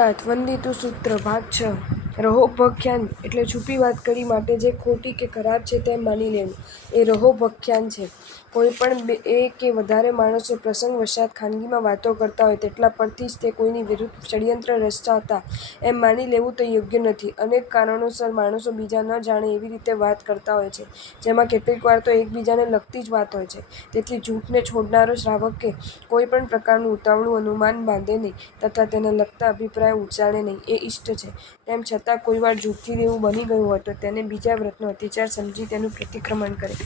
ઉત્તરાર્ધ વંદિતું સૂત્ર ભાગ 6 રહોબખ્યાન એટલે છુપી વાત કરી માટે જે ખોટી કે ખરાબ છે તેમ માની લેવું એ રહોબખ્યાન છે. કોઈ પણ બે કે વધારે માણસો પ્રસંગવશાત ખાનગીમાં વાતો કરતા હોય તેટલા પરથી જ તે કોઈની વિરુદ્ધ ષડયંત્ર રચતા હતા એમ માની લેવું તે યોગ્ય નથી. અનેક કારણોસર માણસો બીજા ન જાણે એવી રીતે વાત કરતા હોય છે, જેમાં કેટલીક વાર તો એકબીજાને લગતી જ વાત હોય છે. તેથી જૂઠને છોડનારો શ્રાવકે કોઈ પણ પ્રકારનું ઉતાવળું અનુમાન બાંધે નહીં તથા તેને લગતા અભિપ્રાય ઉચ્ચારે નહીં એ ઇષ્ટ છે. તેમ છતાં કોઈ વાર જૂઠથી એવું બની ગયું હોય તો તેને બીજા વ્રતનો અતિચાર સમજી તેનું પ્રતિક્રમણ કરે.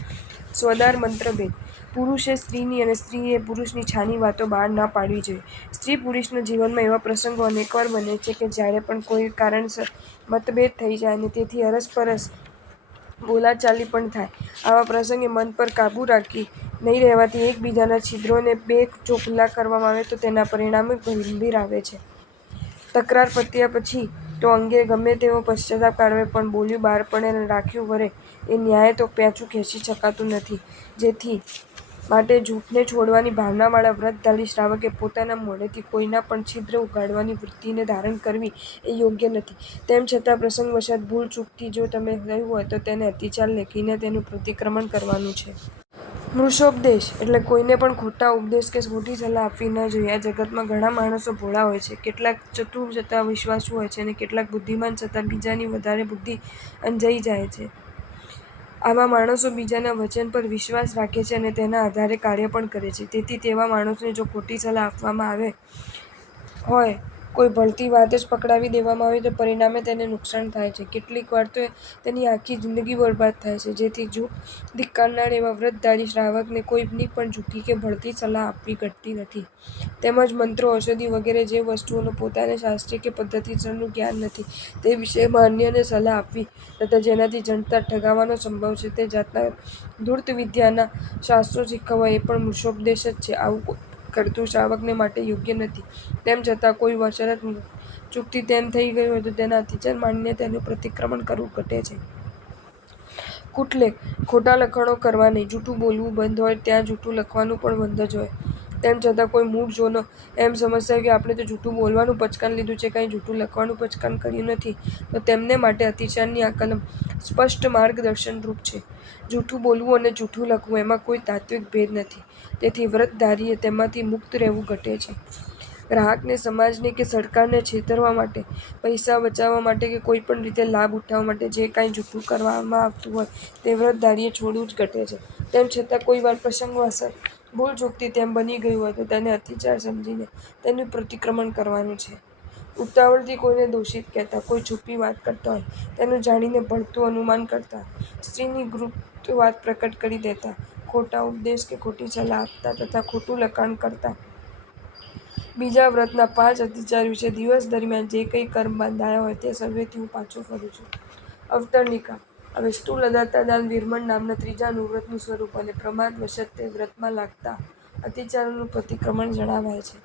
સ્વદાર મંત્રભેદ પુરુષે સ્ત્રીની અને સ્ત્રીએ પુરુષની છાની વાતો બહાર ના પાડવી જોઈએ. સ્ત્રી પુરુષના જીવનમાં એવા પ્રસંગો અનેકવાર બને છે કે જ્યારે પણ કોઈ કારણસર મતભેદ થઈ જાય અને તેથી અરસપરસ બોલાચાલી પણ થાય. આવા પ્રસંગે મન પર કાબૂ રાખી નહીં રહેવાથી એકબીજાના છિદ્રોને બે જો ખુલ્લા કરવામાં આવે તો તેના પરિણામો ગંભીર આવે છે. તકરાર પત્યા પછી તો અંગે ગમે તેવો પશ્ચાતાપ કાઢવાય પણ બોલ્યું બહાર પડે અને રાખ્યું વરે એ ન્યાયે તો પાછું ખેંચી શકાતું નથી. જેથી માટે જૂઠને છોડવાની ભાવનાવાળા વ્રતધારી શ્રાવકે પોતાના મોઢેથી કોઈના પણ છિદ્ર ઉઘાડવાની વૃત્તિને ધારણ કરવી એ યોગ્ય નથી. તેમ છતાં પ્રસંગવશાત ભૂલ ચૂકથી જો તેમ થયું હોય તો તેને અતિચાર લેખીને તેનું પ્રતિક્રમણ કરવાનું છે. મૃષોપદેશ એટલે કોઈને પણ ખોટા ઉપદેશ કે ખોટી સલાહ આપવી ન જોઈએ. આ જગતમાં ઘણા માણસો ભોળા હોય છે, કેટલાક ચતુર છતાં વિશ્વાસુ હોય છે અને કેટલાક બુદ્ધિમાન છતાં બીજાની વધારે બુદ્ધિ અંજાઈ જાય છે. આવા માણસો બીજાના વચન પર વિશ્વાસ રાખે છે અને તેના આધારે કાર્ય પણ કરે છે. તેથી તેવા માણસોને જો ખોટી સલાહ આપવામાં આવે હોય, કોઈ ભલતી વાત જ પકડાવી દેવામાં આવે તો પરિણામે તેને નુકસાન થાય છે. કેટલીક વાર તો તેની આખી જિંદગી બરબાદ થાય છે. જેથી જૂઠ ધિક્કારનાર એવા વ્રતધારી શ્રાવકને કોઈની પણ જૂઠી કે ભળતી સલાહ આપવી ઘટતી નથી. તેમજ મંત્રો, ઔષધિ વગેરે જે વસ્તુઓનું પોતાને શાસ્ત્રીય કે પદ્ધતિસરનું જ્ઞાન નથી તે વિષયમાં અન્યને સલાહ આપવી તથા જેનાથી જનતા ઠગાવાનો સંભવ છે તે જાતના ધૂર્તવિદ્યાના શાસ્ત્રો શીખવવા એ પણ મૃષોપદેશ જ છે. આવું કરતું શ્રાવકને માટે યોગ્ય નથી. તેમ છતાં કોઈ વશરત ચૂકથી તેમ થઈ ગયું હોય તો તેના અતિચાર માનીને તેનું પ્રતિક્રમણ કરવું ઘટે છે. કૂટલેખ ખોટા લખાણો કરવા નહીં. જૂઠું બોલવું બંધ હોય ત્યાં જૂઠું લખવાનું પણ બંધ જ હોય. તેમ છતાં કોઈ મૂઢ જોનો એમ સમજતા હોય કે આપણે તો જૂઠું બોલવાનું પચકાન લીધું છે, કાંઈ જૂઠું લખવાનું પચકાન કર્યું નથી, તો તેમને માટે અતિચારની આ કલમ સ્પષ્ટ માર્ગદર્શનરૂપ છે. જૂઠું બોલવું અને જૂઠું લખવું એમાં કોઈ તાત્વિક ભેદ નથી. તેથી વ્રતધારીએ તેમાંથી મુક્ત રહેવું ઘટે છે. ગ્રાહકને, સમાજને કે સરકારને છેતરવા માટે, પૈસા બચાવવા માટે કે કોઈ પણ રીતે લાભ ઉઠાવવા માટે જે કાંઈ જૂઠું કરવામાં આવતું હોય તે વ્રતધારીએ છોડવું જ ઘટે છે. તેમ છતાં કોઈ વાર પ્રસંગવશ ભૂલ ચૂકથી તેમ બની ગયું હોય તો તેને અતિચાર સમજીને તેનું પ્રતિક્રમણ કરવાનું છે. ઉતાવળથી કોઈને દોષિત કહેતા, કોઈ છુપી વાત કરતા હોય તેનું જાણીને ભળતું અનુમાન કરતા, સ્ત્રીની ગુપ્ત વાત પ્રકટ કરી દેતા, ખોટા ઉપદેશ કે ખોટી સલાહ આપતા તથા ખોટું લખાણ કરતા. બીજા વ્રતના 5 અતિચાર વિશે દિવસ દરમિયાન જે કંઈ કર્મ બંધાયા હોય તે સર્વેથી હું પાછો ફરું છું. અવતરણિકા હવે સ્થૂળ અદાત્તાદાન વિરમણ નામના ત્રીજા અનુવ્રતનું સ્વરૂપ અને પ્રમાદવશત તે વ્રતમાં લાગતા અતિચારોનું પ્રતિક્રમણ જણાવાય છે.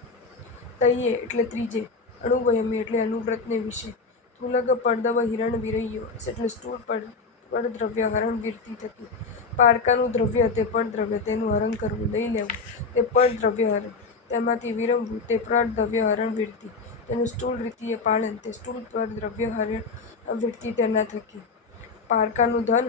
તૈયે એટલે ત્રીજે, અણુવયમી એટલે અનુવ્રતને વિશે, સ્થૂલગ પડદવ હિરણ વિરહ્યો એટલે સ્થૂળ પડદ્રવ્ય હરણ વિરતી થકી, પારકાનું દ્રવ્ય તે પડદ્રવ્ય તેનું હરણ કરવું, લઈ લેવું તે પડદ્રવ્ય હરણ, તેમાંથી વિરમવું તે પડદ્રવ્ય હરણ વિરતી, તેનું સ્થૂળ રીતિએ પાલન તે સ્થૂળ પડદ્રવ્ય હરણ વિરતી તેના થકી, પારકાનું ધન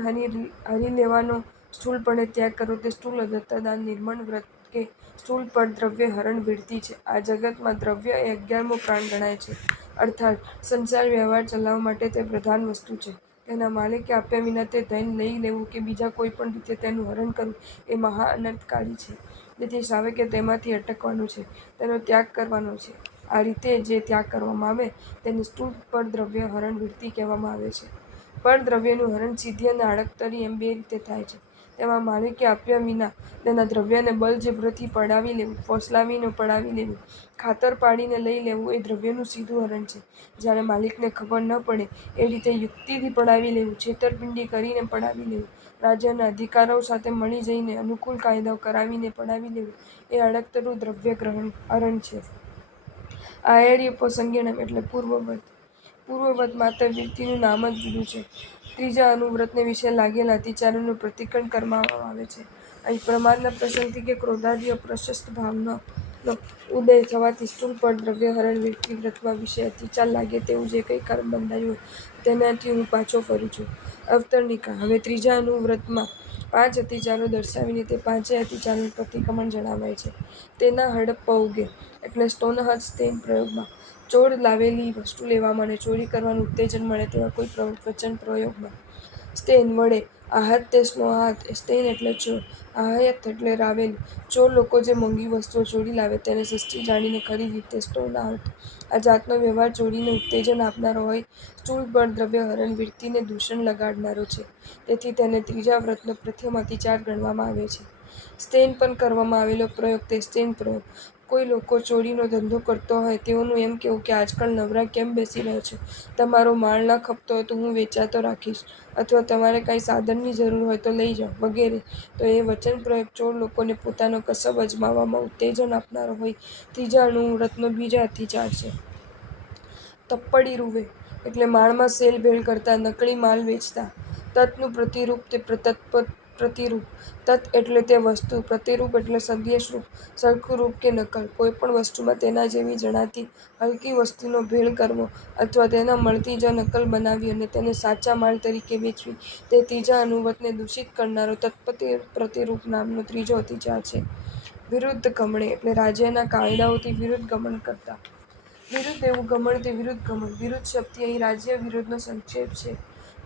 હરી લેવાનો સ્થૂળપણે ત્યાગ કરવો તે સ્થૂળ અદાત્તાદાન નિર્મળ વ્રત કે સ્થૂળ પડદ્રવ્ય હરણ વિરતી છે. આ જગતમાં દ્રવ્ય એ 11મો પ્રાણ ગણાય છે, અર્થાત સંસાર વ્યવહાર ચલાવવા માટે તે પ્રધાન વસ્તુ છે. તેના માલિકે આપ્યા વિના તે ધન લઈ લેવું કે બીજા કોઈ પણ રીતે તેનું હરણ કરવું એ મહા અનર્થકારી છે. તેથી શ્રાવકે તેમાંથી અટકવાનું છે, તેનો ત્યાગ કરવાનો છે. આ રીતે જે ત્યાગ કરવામાં આવે તેને સ્થૂળ પડદ્રવ્ય હરણ વિરતી કહેવામાં આવે છે. પડદ્રવ્યનું હરણ સિદ્ધિ અને આડકતરી એમ બે રીતે થાય છે. તેમાં માલિકે આપ્યા વિના તેના દ્રવ્યને બળજબરીથી પડાવી લેવું, ફોસલાવીને પડાવી લેવું, ખાતર પાડીને લઈ લેવું એ દ્રવ્યનું સીધું હરણ છે. જ્યારે માલિકને ખબર ન પડે એ રીતે યુક્તિથી પડાવી લેવું, છેતરપિંડી કરીને પડાવી લેવું, રાજ્યના અધિકારીઓ સાથે મળી જઈને અનુકૂળ કાયદાઓ કરાવીને પડાવી લેવું એ અડકતરું દ્રવ્ય હરણ છે. આયર્યપસંગીણમ એટલે પૂર્વવ્રત. પૂર્વવ્રત માત્ર વિરતીનું નામ જ જુદું છે. ત્રીજા અનુવ્રતને વિશે લાગેલા અતિચારોનું પ્રતિક્રમણ કરવામાં આવે છે. અહીં પ્રમાદના પ્રસંગથી કે ક્રોધાદિ અપ્રશસ્ત ભાવનો ઉદય થવાથી સ્થૂળ પર દ્રવ્ય હરણ વ્યક્તિ વ્રતમાં વિષય અતિચાર લાગે તેવું જે કંઈ કર્મ બંધાયું હોય તેનાથી હું પાછો ફરું છું. અવતરણિકા. હવે ત્રીજા અનુવ્રતમાં 5 અતિચારો દર્શાવીને તે પાંચેય અતિચારોનું પ્રતિક્રમણ જણાવાય છે. તેના હડપ ઉગે એટલે સ્તોનહસ્ત સ્તેન પ્રયોગમાં ચોર લાવેલી વસ્તુ લેવામાં અને ચોરી કરવાનું ઉત્તેજન મળે તેવા કોઈ વચન પ્રયોગમાં. સ્તેન વડે આહત તે સ્નોહાત. સ્તેન એટલે ચોર, આહત એટલે રાવેલું. ચોર લોકો જે મોંઘી વસ્તુઓ ચોરી લાવે તેને સસ્તી જાણીને ખરીદી તે સ્તોનાહત. આ જાતનો વ્યવહાર ચોરીને ઉત્તેજન આપનારો હોય સ્થૂળ પર દ્રવ્ય હરણ વૃત્તિને દૂષણ લગાડનારો છે. તેથી તેને ત્રીજા વ્રતનો પ્રથમ અતિચાર ગણવામાં આવે છે. સ્તેન પર કરવામાં આવેલો પ્રયોગ તે સ્તેન પ્રયોગ. કોઈ લોકો ચોરીનો ધંધો કરતો હોય તેઓનું એમ કહેવું કે આજકાલ નવરા કેમ બેસી રહ્યા છો? તમારો માલ ન ખપતો હોય તો હું વેચાતો રાખીશ, અથવા તમારે કાંઈ સાધનની જરૂર હોય તો લઈ જાઓ, વગેરે. તો એ વચન પ્રયોગ ચોર લોકોને પોતાનો કસબ અજમાવવામાં ઉત્તેજન આપનારો હોય ત્રીજા અનુવ્રતનો બીજા અતિચાર છે. તપ્પડી રૂવે એટલે માળમાં સેલ ભેળ કરતા, નકલી માલ વેચતા. તતનું પ્રતિરૂપ તે પ્રતિરૂપ. તત એટલે તે વસ્તુ, પ્રતિરૂપ એટલે સદૃશ રૂપ, સરખું રૂપ કે નકલ. કોઈ પણ વસ્તુમાં તેના જેવી જણાતી હલકી વસ્તુનો ભેળ કરવો અથવા તેના મળતી જ નકલ બનાવી અને તેને સાચા માલ તરીકે વેચવી તે ત્રીજા અનુવ્રતને દૂષિત કરનારો તત્પ્રતિરૂપ નામનો ત્રીજો અતિચાર છે. વિરુદ્ધ ગમણે એટલે રાજ્યના કાયદાઓથી વિરુદ્ધ ગમન કરતા. વિરુદ્ધ એવું ગમન તે વિરુદ્ધ ગમન. વિરુદ્ધ શબ્દથી અહીં રાજ્ય વિરુદ્ધનો સંક્ષેપ છે.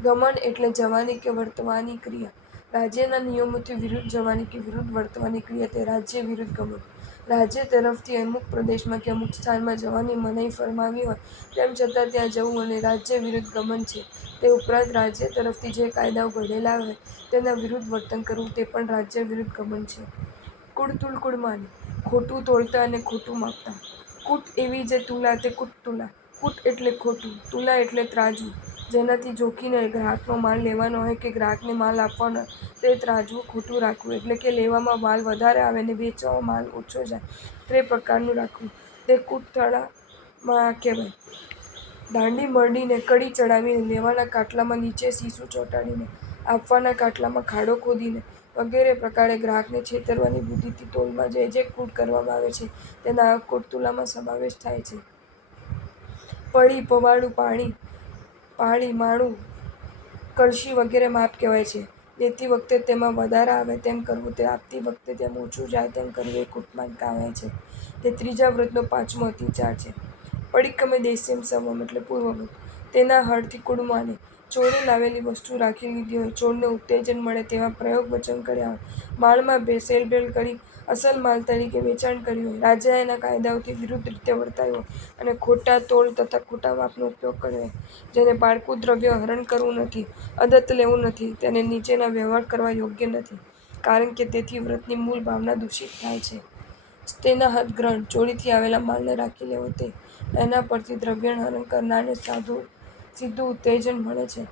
ગમન એટલે જવાની કે વર્તવાની ક્રિયા. રાજ્યના નિયમોથી વિરુદ્ધ જવાની કે વિરુદ્ધ વર્તવાની ક્રિયા તે રાજ્ય વિરુદ્ધ ગમન. રાજ્ય તરફથી અમુક પ્રદેશમાં કે અમુક સ્થાનમાં જવાની મનાઈ ફરમાવી હોય તેમ છતાં ત્યાં જવું અને રાજ્ય વિરુદ્ધ ગમન છે. તે ઉપરાંત રાજ્ય તરફથી જે કાયદાઓ ઘડેલા હોય તેના વિરુદ્ધ વર્તન કરવું તે પણ રાજ્ય વિરુદ્ધ ગમન છે. કૂટતુલ કુળમાની. ખોટું તોલતા અને ખોટું માપતા. કૂટ એવી જે તુલા તે કૂટતુલા. કૂટ એટલે ખોટું, તુલા એટલે ત્રાજવું. જેનાથી જોખીને ગ્રાહકનો માલ લેવાનો હોય કે ગ્રાહકને માલ આપવાનો હોય તે ત્રાજવું ખોટું રાખવું, એટલે કે લેવામાં માલ વધારે આવે અને વેચવામાં માલ ઓછો જાય તે પ્રકારનું રાખવું, તે કૂટથળામણ કહેવાય. દાંડી મરડીને કડી ચડાવીને, લેવાના કાટલામાં નીચે શીશું ચોંટાડીને, આપવાના કાટલામાં ખાડો ખોદીને વગેરે પ્રકારે ગ્રાહકને છેતરવાની બુદ્ધિથી તોલમાં જે કૂટ કરવામાં આવે છે તેના આ કૂટતુલામાં સમાવેશ થાય છે. પળી, પવાડું, પાળી, માણું, કળશી વગેરે માપ કહેવાય છે. લેતી વખતે તેમાં વધારે આવે તેમ કરવું તે આપતી વખતે તેમ ઓછું જાય તેમ કરવું એ કૂટમાન કહેવાય છે. તે ત્રીજા વ્રતનો પાંચમો અતિચાર છે. પડિક્કમે દેશેમ સવમ એટલે પૂર્વવ્રત. તેના હળથી કુળમાને. ચોરે લાવેલી વસ્તુ રાખી લીધી હોય, ચોરને ઉત્તેજન મળે તેવા પ્રયોગ વચન કર્યા હોય, માળમાં સેલભેળ કરી અસલ માલ તરીકે વેચાણ કર્યું હોય, રાજાએના કાયદાઓથી વિરુદ્ધ રીતે વર્તાયું હોય અને ખોટા તોલ તથા ખોટા માપનો ઉપયોગ કર્યો હોય, જેને પારકું દ્રવ્ય હરણ કરવું નથી, અદત્ત લેવું નથી, તેને નીચેના વ્યવહાર કરવા યોગ્ય નથી, કારણ કે તેથી વ્રતની મૂળ ભાવના દૂષિત થાય છે. સ્તેનાહત ગ્રહણ. ચોરીથી આવેલા માલને રાખી લેવો તે. એના પરથી દ્રવ્યનું હરણ કરનારને સીધું ઉત્તેજન મળે છે.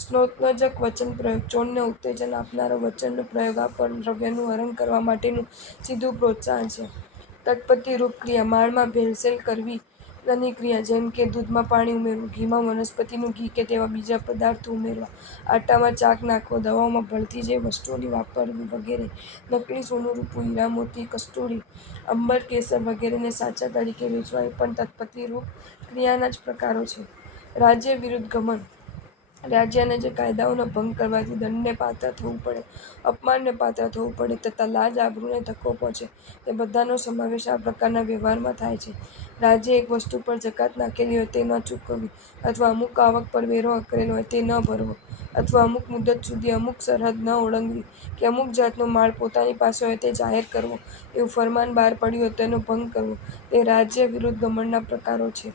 સ્નોતનજક વચન પ્રયોગ. ચોરને ઉત્તેજન આપનારો વચનનો પ્રયોગ આ પર દ્રવ્યનું હરણ કરવા માટેનું સીધું પ્રોત્સાહન છે. તત્પ્રતિરૂપ ક્રિયા. માળમાં ભેળસેળ કરવાની ક્રિયા, જેમ કે દૂધમાં પાણી ઉમેરવું, ઘીમાં વનસ્પતિનું ઘી કે તેવા બીજા પદાર્થો ઉમેરવા, આટામાં ચાક નાખવો, દવાઓમાં ભળતી જે વસ્તુઓની વાપરવી વગેરે. નકલી સોનું, રૂપું, હીરા, મોતી, કસ્તુરી, અંબર, કેસર વગેરેને સાચા તરીકે વેચવા એ પણ તત્પ્રતિરૂપ ક્રિયાના જ પ્રકારો છે. રાજ્ય વિરુદ્ધ ગમન. રાજ્યના જે કાયદાઓનો ભંગ કરવાથી દંડને પાત્ર થવું પડે, અપમાનને પાત્ર થવું પડે તથા લાજ આબરૂને ધક્કો પહોંચે તે બધાનો સમાવેશ આ પ્રકારના વ્યવહારમાં થાય છે. રાજ્યે એક વસ્તુ પર જકાત નાખેલી હોય તે ન ચૂકવવી, અથવા અમુક આવક પર વેરો આકરેલો હોય તે ન ભરવો, અથવા અમુક મુદ્દત સુધી અમુક સરહદ ન ઓળંગવી કે અમુક જાતનો માલ પોતાની પાસે હોય તે જાહેર કરવો એવું ફરમાન બહાર પડ્યું હોય તેનો ભંગ કરવો તે રાજ્ય વિરુદ્ધ ગમનના પ્રકારો છે.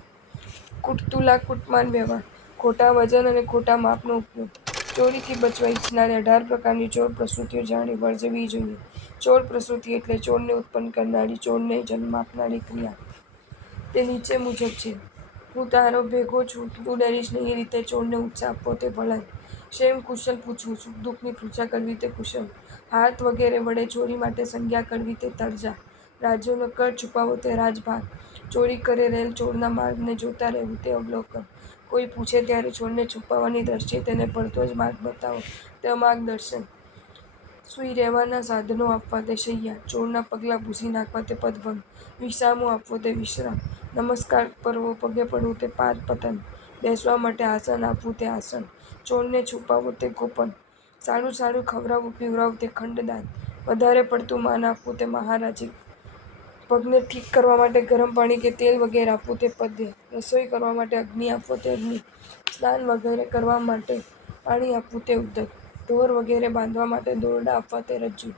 કૂટતુલા કૂટમાન વ્યવહાર. ખોટા વજન અને ખોટા માપનો ઉપયોગ. ચોરીથી બચવા ઈચ્છનારે 18 પ્રકારની ચોર પ્રવૃત્તિઓ જાણી વર્જવી જોઈએ. ચોર પ્રવૃત્તિ એટલે ચોરને ઉત્પન્ન કરનારી, ચોરને જન્મ આપનારી ક્રિયા. તે નીચે મુજબ છે. હું તારો ભેગો છું, તું ડરીશ નહીં એ રીતે ચોરને ઉત્સાહ આપવો તે ભલાઈ. ક્ષેમ કુશલ પૂછવું, સુખ દુઃખની પૃચ્છા કરવી તે કુશલ. હાથ વગેરે વડે ચોરી માટે સંજ્ઞા કરવી તે તરજા. રાજ્યોનો કર છુપાવવો તે રાજભાગ. ચોરી કરી રહેલ ચોરના માર્ગને જોતા રહેવું તે અવલોકન. કોઈ પૂછે ત્યારે ચોરને છુપાવવાની દ્રષ્ટિએ તેને પડતો જ માર્ગ બતાવવો તે માર્ગદર્શન. સૂઈ રહેવાના સાધનો આપવા તે શૈયા, ચોરના પગલાં ભૂંસી નાખવા તે પદભંગ, વિસામો આપવો તે વિશ્રામ, નમસ્કાર કરવો પગે પડવું તે પાદ પતન, બેસવા માટે આસન આપવું તે આસન, ચોરને છુપાવવું તે ગોપન, સારું સારું ખવડાવવું પીવડાવવું તે ખંડદાન, વધારે પડતું માન આપવું તે મહારાજી, પગને ઠીક કરવા માટે ગરમ પાણી કે તેલ વગેરે આપવું તે પદ્ય, રસોઈ કરવા માટે અગ્નિ આપવો તે અગ્નિ, સ્નાન વગેરે કરવા માટે પાણી આપવું તે ઉદક, ઢોર વગેરે બાંધવા માટે દોરડા આપવા તે રજ્જુ,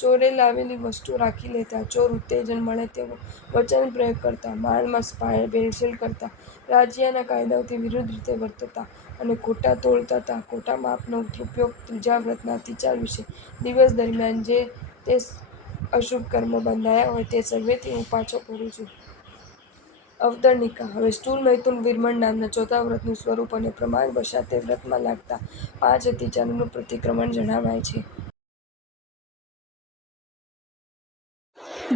ચોરે લાવેલી વસ્તુ રાખી લેતા, ચોર ઉત્તેજન મળે તેવો વચન પ્રયોગ કરતા, માલમાં ભેળસેળ કરતા, રાજ્યના કાયદાઓથી વિરુદ્ધ રીતે વર્તતા અને ખોટા તોલતા, ખોટા માપનો ઉપયોગ ત્રીજા વ્રતના અતિચાર વિશે, દિવસ દરમિયાન જે તે અશુભ કર્મો બંધાયા હોય તે સર્વેથી હું પાછો ફરું છું. અવતરણિકા. હવે સ્થૂળ મૈથુન વિરમણ નામના ચોથા વ્રતનું સ્વરૂપ અને પ્રમાણ વશાત તે વ્રતમાં લાગતા 5 અતિચારોનું પ્રતિક્રમણ જણાવાય છે.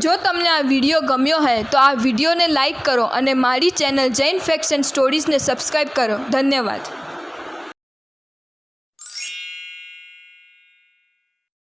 જો તમને આ વિડીયો ગમ્યો હોય તો આ વિડીયોને લાઈક કરો અને મારી ચેનલ જૈન ફેક્ટ્સ એન્ડ સ્ટોરીઝને સબસ્ક્રાઈબ કરો. ધન્યવાદ.